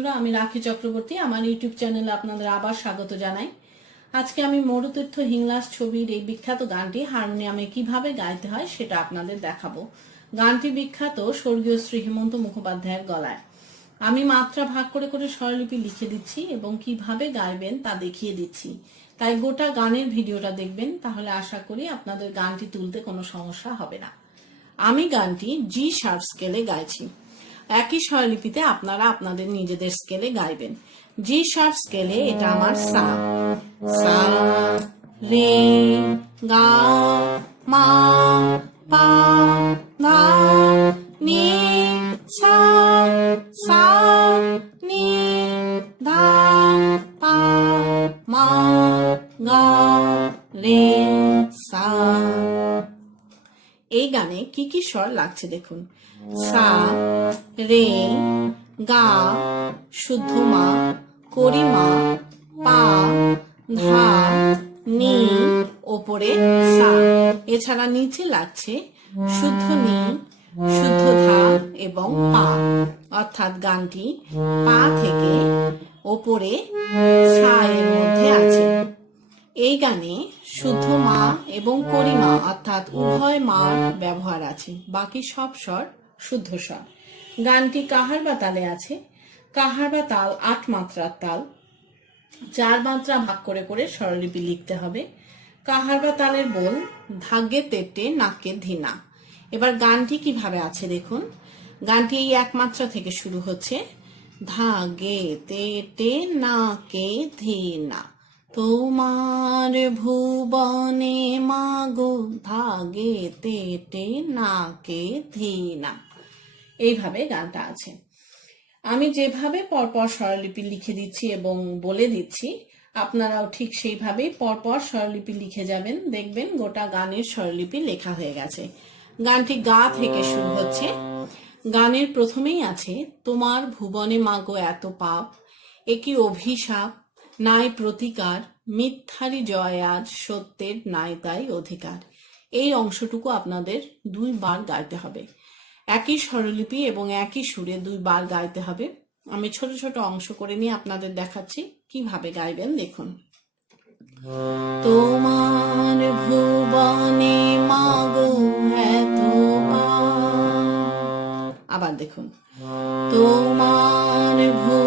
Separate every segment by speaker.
Speaker 1: বন্ধুরা, আমি রাখি চক্রবর্তী। আমার ইউটিউব চ্যানেলে আপনাদের আবার স্বাগত জানাই। আজকে আমি মরুতীর্থ হিংলাস ছবির এই বিখ্যাত গানটি, হারমোনিয়ামে কীভাবে গাইতে হয় সেটা আপনাদের দেখাবো। গানটি বিখ্যাত স্বর্গীয় শ্রী হেমন্ত মুখোপাধ্যায়ের গলায়। আমি মাত্রা ভাগ করে করে স্বরলিপি লিখে দিচ্ছি এবং কীভাবে গাইবেন তা দেখিয়ে দিচ্ছি। তাই গোটা গানের ভিডিওটা দেখবেন, তাহলে আশা করি আপনাদের গানটি তুলতে কোনো সমস্যা হবে না। আমি গানটি জি শার্প স্কেলে গাইছি। একই স্বরলিপিতে আপনারা আপনাদের নিজেদের স্কেলে গাইবেন। জি শার্প স্কেলে এটা আমার সা। সা, রে, গা, মা, পা স্বর লাগছে, দেখুন। সা, রে, গা, শুদ্ধ মা করিমা পা ধা নি, ওপরে সা। এছাড়া নিচে লাগছে শুদ্ধ নি, শুদ্ধ ধা এবং পা। অর্থাৎ গানটি পা থেকে ওপরে সা এর মধ্যে আছে। এই গানে শুদ্ধ মা এবং করিমা অর্থাৎ উভয় মার ব্যবহার আছে। বাকি সব স্বর শুদ্ধ স্বর। গানটি কাহার বা তালে আছে? কাহার বা তাল আট মাত্রার তাল। চার মাত্রা ভাগ করে করে স্বরলিপি লিখতে হবে। কাহার বা তালের বোল ধাগ্যে তেটে নাকে ধিনা। এবার গানটি কীভাবে আছে দেখুন। গানটি এই এক মাত্রা থেকে শুরু হচ্ছে। ধাগে তেটে নাকে ধিনা। তোমার ভুবনে মাগো ধাগে তেটে নাকে ধিনা। এইভাবে গানটা আছে। আমি যেভাবে পরপর স্বরলিপি লিখে দিচ্ছি এবং বলে দিচ্ছি, আপনারাও ঠিক সেইভাবেই পরপর স্বরলিপি লিখে যাবেন, দেখবেন গোটা গানের স্বরলিপি লেখা হয়ে গেছে। গানটি গা থেকে শুরু হচ্ছে। গানের প্রথমেই আছে, তোমার ভুবনে মাগো এত পাপ একই অভিশাপ নাই প্রতিকার, মিথ্যারি জয় আজ সত্যের নাই তাই অধিকার। এই অংশটুকু আপনাদের দুইবার গাইতে হবে। একই স্বরলিপি এবং একই সুরে দুইবার গাইতে হবে। আমি ছোট ছোট অংশ করে নিয়ে আপনাদের দেখাচ্ছি কীভাবে গাইবেন, দেখুন। তোমার ভুবনে মাগো আবার দেখুন। তোমার ভুবনে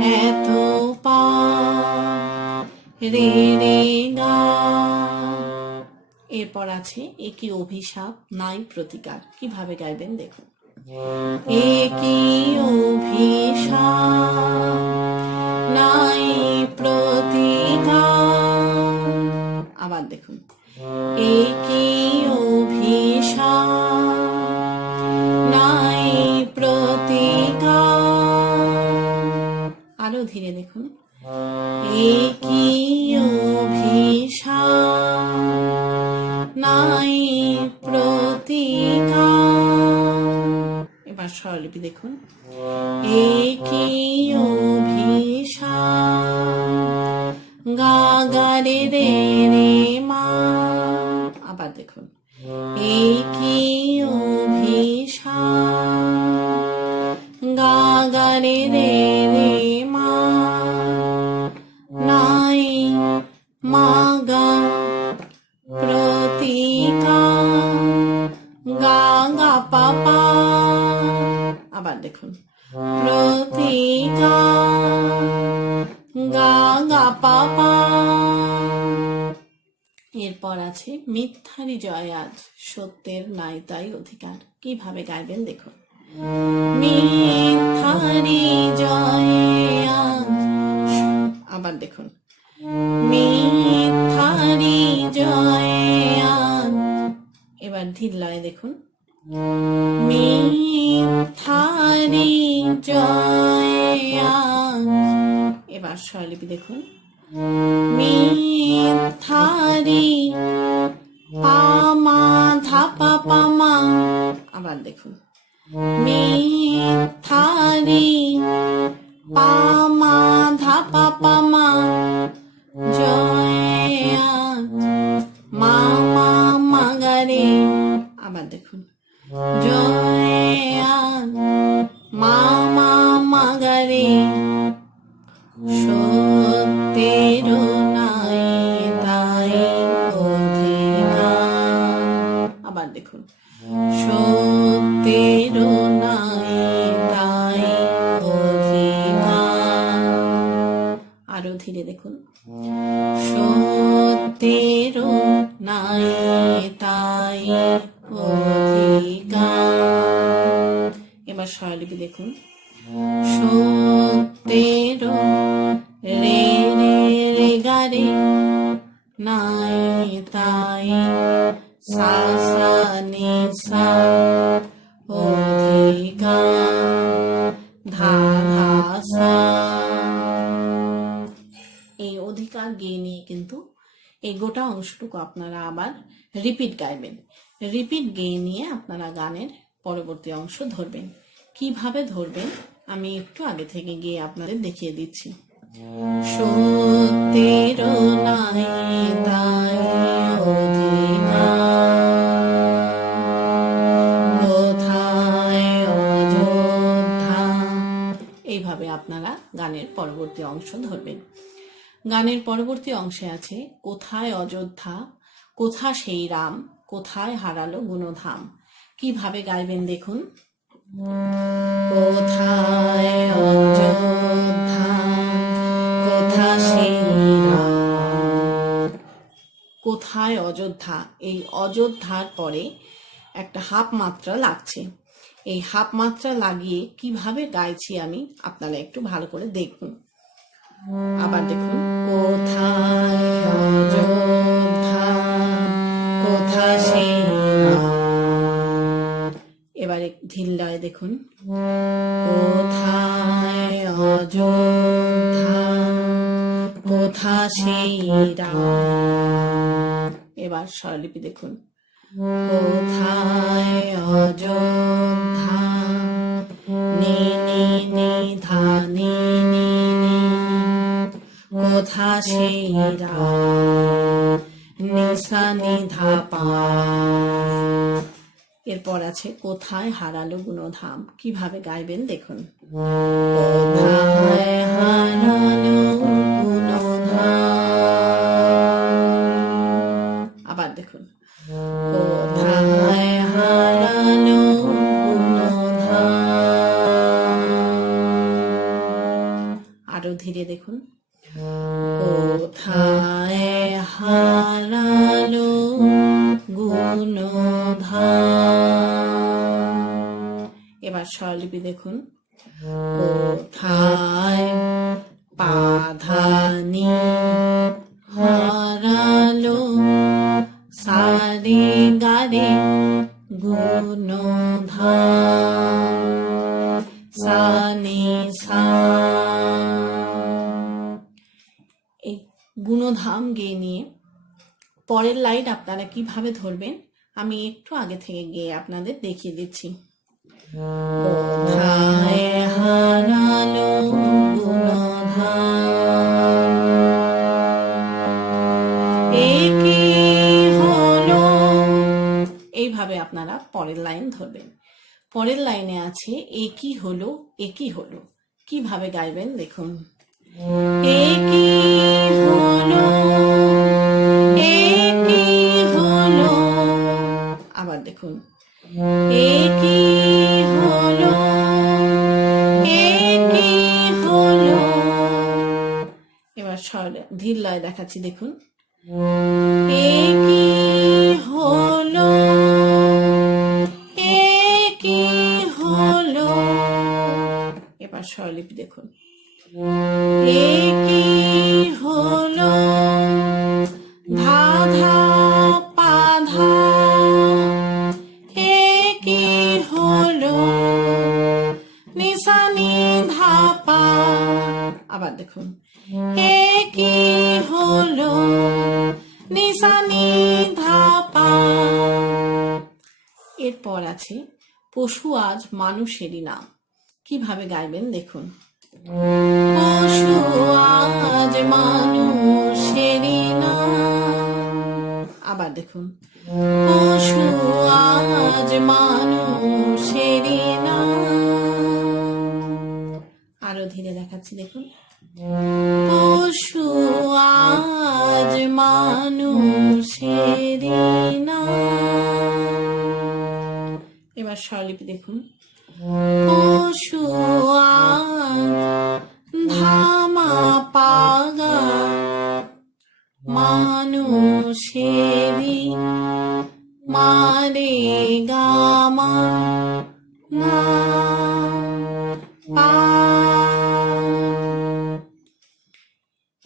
Speaker 1: এত পা রে এরপর আছে, একই অভিশাপ, নাই প্রতিকার। কীভাবে গাইবেন দেখুন। একই অভিশাপ, নাই প্রতিকার। আবার দেখুন। একই অভিশাপ ধীরে দেখুন। একই অভিশাপ নাই প্রতিকার এবার স্বরলিপি দেখুন। একই অভিশাপ গা গা রে মা। আবার দেখুন। একই পর আছে মিথ্যারি জয় আজ সত্যের নাই তাই অধিকার। কীভাবে গাইবেন দেখুন। মিথ্যারি জয় আবার দেখুন। মিথ্যারি জয় এবার ধীর লয়ে দেখুন। মিথ্যারি জয় এবার স্বরলিপি দেখুন। মিথারি পামা ধাপা পামা। আবার দেখুন। মিথারি পামা ধাপা পামা। রে, নাই তাই সা সা নি সা অধিকার ধা ধা সা এই অধিকার গেয়ে নিয়ে কিন্তু এই গোটা অংশটুকু আপনারা আবার রিপিট গাইবেন। রিপিট গেয়ে নিয়ে আপনারা গানের পরবর্তী অংশ ধরবেন। কীভাবে ধরবেন, আমি একটু আগে থেকে গিয়ে আপনাদের দেখিয়ে দিচ্ছি। সত্যের নাই তাই এইভাবে আপনারা গানের পরবর্তী অংশ ধরবেন। গানের পরবর্তী অংশে আছে, কোথায় অযোধ্যা? কোথা সেই রাম? কোথায় হারালো গুণধাম? কীভাবে গাইবেন দেখুন? কোথায় অযোধ্যা? কোথা সেই কোথায় অযোধ্যা? এই অযোধ্যার পরে একটা হাফ মাত্রা লাগছে। এই হাফ মাত্রা লাগিয়ে কীভাবে গাইছি আমি, আপনারা একটু ভালো করে দেখুন। আবার দেখুন। অযোধ্যা? কোথা এবারে ঢিল্লায় দেখুন। কোথায় সেই রাম এবার স্বরলিপি দেখুন। কোথায় অযোধ্যা? নি কোথা পা। এরপর আছে, কোথায় হারালো গুণধাম? কীভাবে গাইবেন দেখুন। কোথায় হারালো ধীরে দেখুন। কোথায় হারালো গুণ এবার স্বরলিপি দেখুন। পরের লাইন আপনারা কীভাবে ধরবেন? আমি একটু আগে থেকে গিয়ে আপনাদের দেখিয়ে দিচ্ছি। এইভাবে আপনারা পরের লাইন ধরবেন। পরের লাইনে আছে একই হলো? একই হলো? কীভাবে গাইবেন? দেখুন। একই হলো? দেখুন। একই হলো? একই হলো? এবার স্বর ধীর লয় দেখাচ্ছি, দেখুন। একই হলো? একই হলো? এবার স্বরলিপি দেখুন। একই হলো? ধা দেখুন। হে কি হলো? নিসানি ধাপা। এরপর আছে পশু আজ মানুষেরই নাম। কীভাবে গাইবেন দেখুন। পশু আজ মানুষেরই নাম। আবার দেখুন। পশু আজ মানুষেরই দেখাচ্ছি দেখুন। পশু আজ মানুষের এবার স্বরলিপি দেখুন।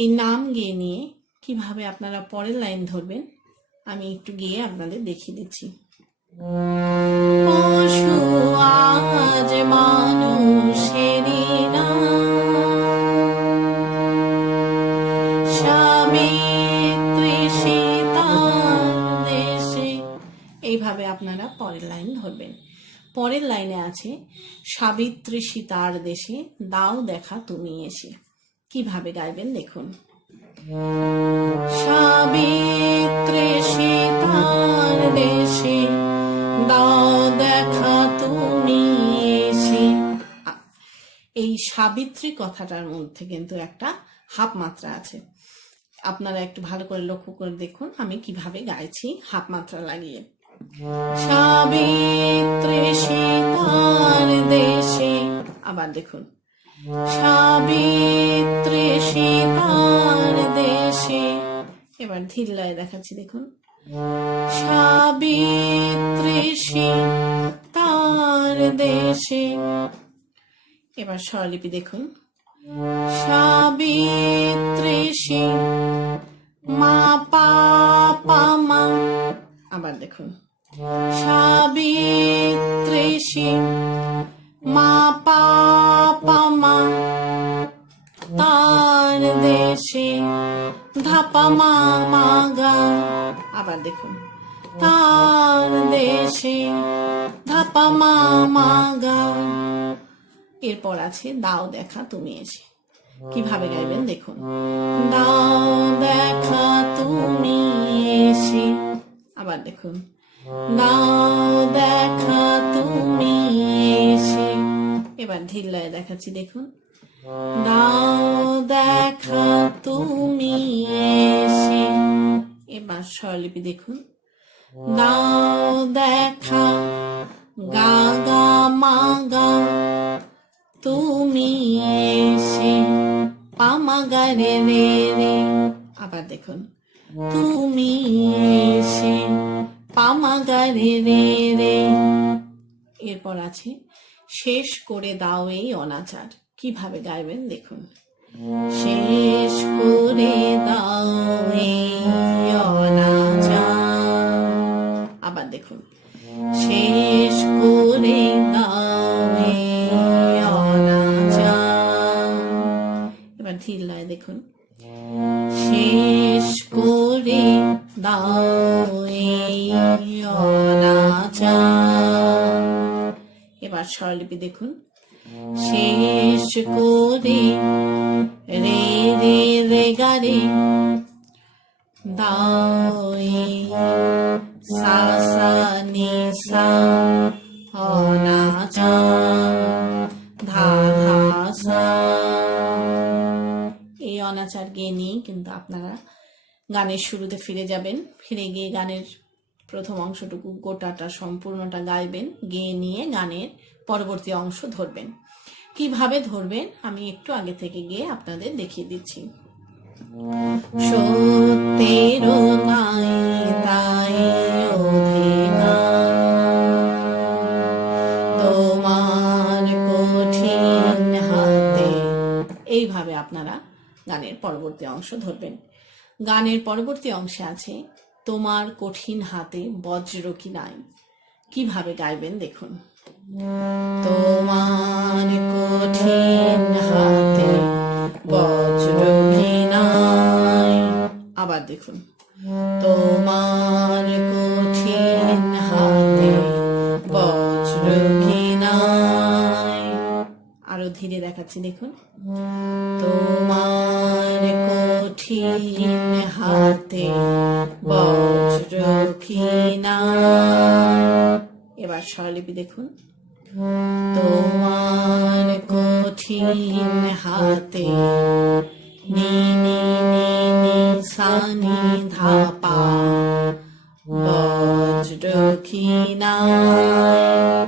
Speaker 1: এই নাম গেয়ে নিয়ে কীভাবে আপনারা পরের লাইন ধরবেন, আমি একটু গিয়ে আপনাদের দেখিয়ে দিচ্ছি। এইভাবে আপনারা পরের লাইন ধরবেন। পরের লাইনে আছে, সাবিত্রী সীতার দেশে দাও দেখা তুমি এসে। কীভাবে গাইবেন দেখুন। দেশে দেখা তুমি এই সাবিত্রী কথাটার মধ্যে কিন্তু একটা হাফ মাত্রা আছে। আপনারা একটু ভালো করে লক্ষ্য করে দেখুন আমি কীভাবে গাইছি হাফ মাত্রা লাগিয়ে। সাবিত্রী সীতার দেশে, আবার দেখুন। সাবিত্রী সীতার দেশে। এবার ধীর লয়ে দেখাচ্ছি, দেখুন। সাবিত্রী সীতার দেশে। এবার স্বরলিপি দেখুন। সাবিত্রী মা পা আবার দেখুন। সাবিত্রী তার দেশে ধাপা মা মা গা এরপর আছে দাও দেখা তুমি এসে কীভাবে গাইবেন দেখুন দাও দেখা তুমি এসে আবার দেখুন দাও দেখা তুমি এসে এবার ধীর লয়ে দেখাচ্ছি দেখুন দাও দেখা তুমি এসে এবার স্বরলিপি দেখুন। দাও দেখা গা গা মা গা তুমি এসে পামা গা রে রে রে আবার দেখুন। তুমি এসে পামা গা রে রে রে এরপর আছে শেষ করে দাও এই অনাচার। কীভাবে গাইবেন দেখুন। শেষ করে দাও আবার দেখুন। শেষ করে দাও এবার ধীর লয় দেখুন। শেষ করে দাও এবার স্বরলিপি দেখুন। শেষ করে রে রে রে গা রে দাও এই সা সা নি এই অনাচার গেয়ে নিয়ে কিন্তু আপনারা গানের শুরুতে ফিরে যাবেন। ফিরে গিয়ে গানের প্রথম অংশটুকু, গোটাটা, সম্পূর্ণটা গাইবেন। গেয়ে নিয়ে গানের পরবর্তী অংশ ধরবেন। কীভাবে ধরবেন আমি একটু আগে থেকে গিয়ে আপনাদের দেখিয়ে দিচ্ছি। এইভাবে আপনারা গানের পরবর্তী অংশ ধরবেন। গানের পরবর্তী অংশে আছে, তোমার কঠিন হাতে বজ্র কি নাই? কীভাবে গাইবেন দেখুন। তোমার কঠিন হাতে বজ্র আবার দেখুন। তোমার কঠিন হাতে আরও ধীরে দেখাচ্ছি, দেখুন। তোমার কঠিন হাতে বজ্র এবার স্বরলিপি দেখুন। তোমার কঠিন হাতে নি নি নি নি সা নি ধা পা বজ্র কিনায়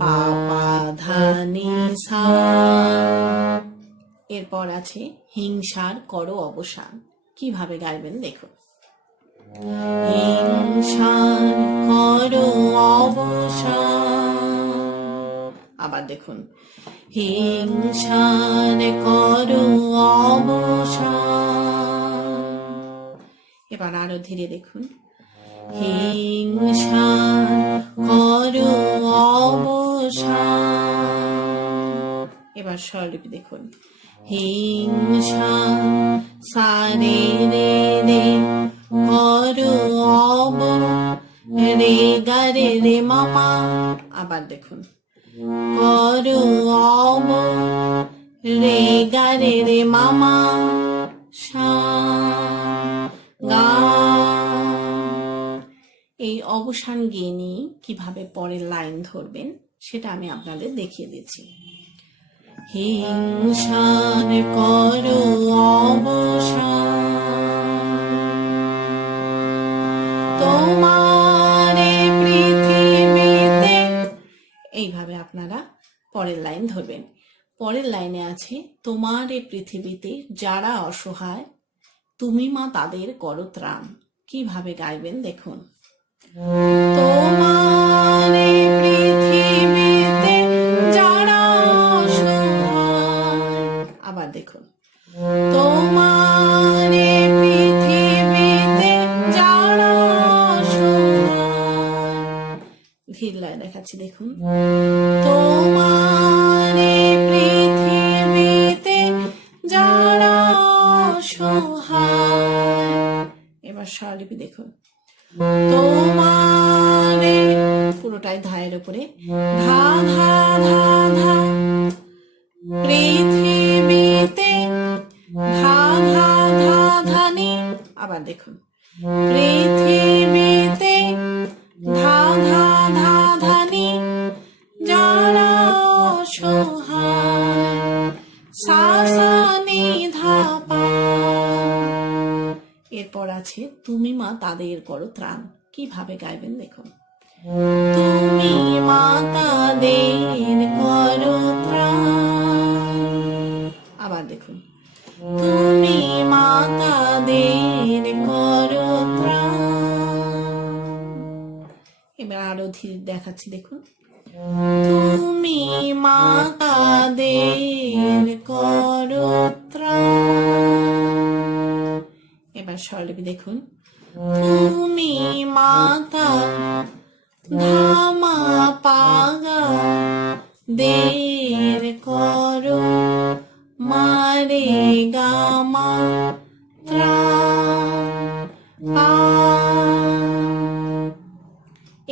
Speaker 1: পাপা ধানি এরপর আছে হিংসার করো অবসান। কীভাবে গাইবেন দেখুন। হিংসার করো আবার দেখুন। হিংসার করো এবার আরও ধীরে দেখুন। হিংসা করো এবার স্বরলিপি দেখুন। হিংসা সারে রে রে করো অব রে গা রে রে মামা। আবার দেখুন। করো অব রে গা রে রে মামা। সা গা। এই অবসান গিয়ে কীভাবে পরের লাইন ধরবেন, সেটা আমি আপনাদের দেখিয়ে দিচ্ছি। হিংসার করো অবসান। আপনারা পরের লাইন ধরবেন। পরের লাইনে আছে, তোমার এ পৃথিবীতে যারা অসহায়, তুমি মা তাদের করো ত্রাণ। কীভাবে গাইবেন দেখুন। তোমার লয় দেখাচ্ছি দেখুন। এবার স্বরলিপি দেখুন। পুরোটাই ধায়ের উপরে। পৃথিবীতে আবার দেখুন। এরপর আছে, তুমি মা, তাদের করো ত্রাণ। কীভাবে গাইবেন দেখুন। তুমি মা, তাদের করো ত্রাণ। আবার দেখুন। তুমি মা, তাদের করো ত্রাণ। এবার আরও ধীরে দেখাচ্ছি, দেখুন। তুমি মা, তাদের করো ত্রাণ। এবার স্বরলিপি দেখুন। তুমি মাতা ধামা পাগা দের করো মারে গামা।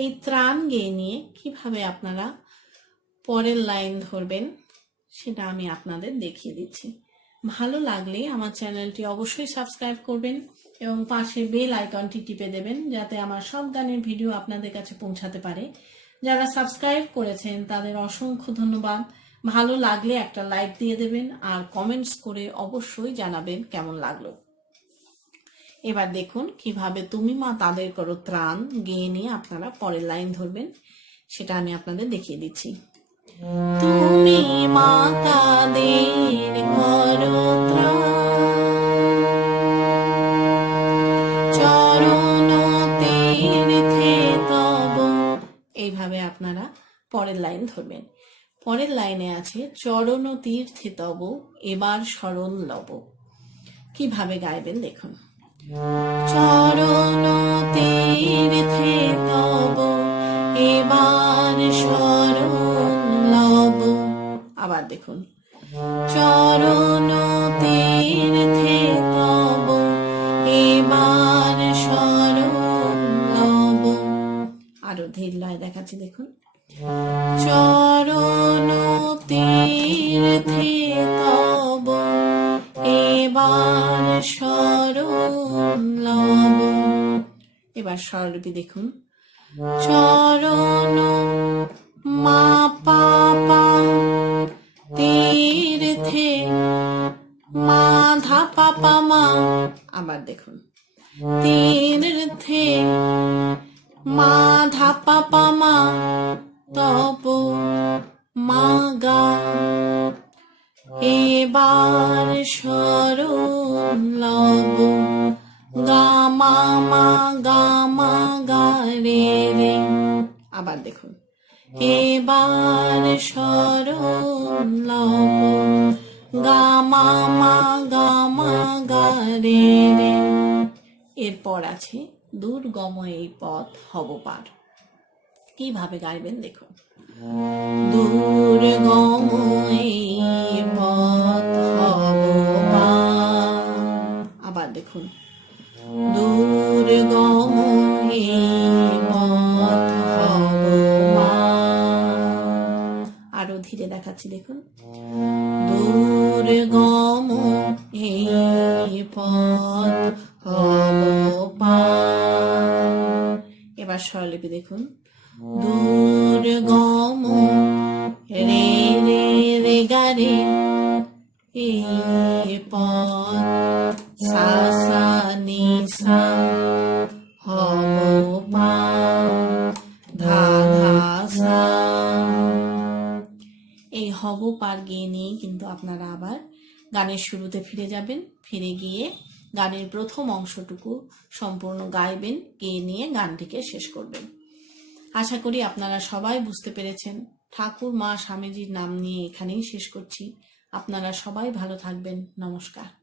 Speaker 1: এই ত্রাণ গেয়ে নিয়ে কীভাবে আপনারা পরের লাইন ধরবেন সেটা আমি আপনাদের দেখিয়ে দিচ্ছি। ভালো লাগলে আমার চ্যানেলটি অবশ্যই সাবস্ক্রাইব করবেন এবং পাশে বেল আইকনটি টিপে দেবেন যাতে আমার সব গানের ভিডিও আপনাদের কাছে পৌঁছাতে পারে। যারা সাবস্ক্রাইব করেছেন, তাদের অসংখ্য ধন্যবাদ। ভালো লাগলে একটা লাইক দিয়ে দেবেন আর কমেন্টস করে অবশ্যই জানাবেন কেমন লাগল। এবার দেখুন কীভাবে তুমি মা তাদের করো ত্রাণ গেয়ে নিয়ে আপনারা পরের লাইন ধরবেন। সেটা আমি আপনাদের দেখিয়ে দিচ্ছি। তুমি মা ধরবেন। পরের লাইনে আছে চরণ তীর্থে তব এবার স্মরণ লব। কীভাবে গাইবেন দেখুন। চরণ তীর্থে তব এবার স্মরণ লব। আবার দেখুন। চরণ তীর্থে তব এবার স্মরণ লব। আরও ধীর লয় দেখাচ্ছি দেখুন। এবার স্বরলিপি দেখুন। চরণ আবার দেখুন এবার স্মরণ লব গা মা মা গা গা রে রে এরপর আছে দুর্গম এই পথ হব পার কীভাবে গাইবেন দেখুন দুর্গম এই পথ হব পার। আবার দেখুন দুর্গম এই পথ দেখাচ্ছি, দেখুন দুর্গম এই পথ। এবার স্বরলিপি দেখুন দুর্গম রে রে রে, গা, রে এই পথ সা হব পার গিয়ে নিয়ে কিন্তু আপনারা আবার গানের শুরুতে ফিরে যাবেন। ফিরে গিয়ে গানের প্রথম অংশটুকু সম্পূর্ণ গাইবেন, গিয়ে নিয়ে গানটিকে শেষ করবেন। আশা করি আপনারা সবাই বুঝতে পেরেছেন। ঠাকুর, মা, স্বামীজির নাম নিয়ে এখানেই শেষ করছি। আপনারা সবাই ভালো থাকবেন। নমস্কার।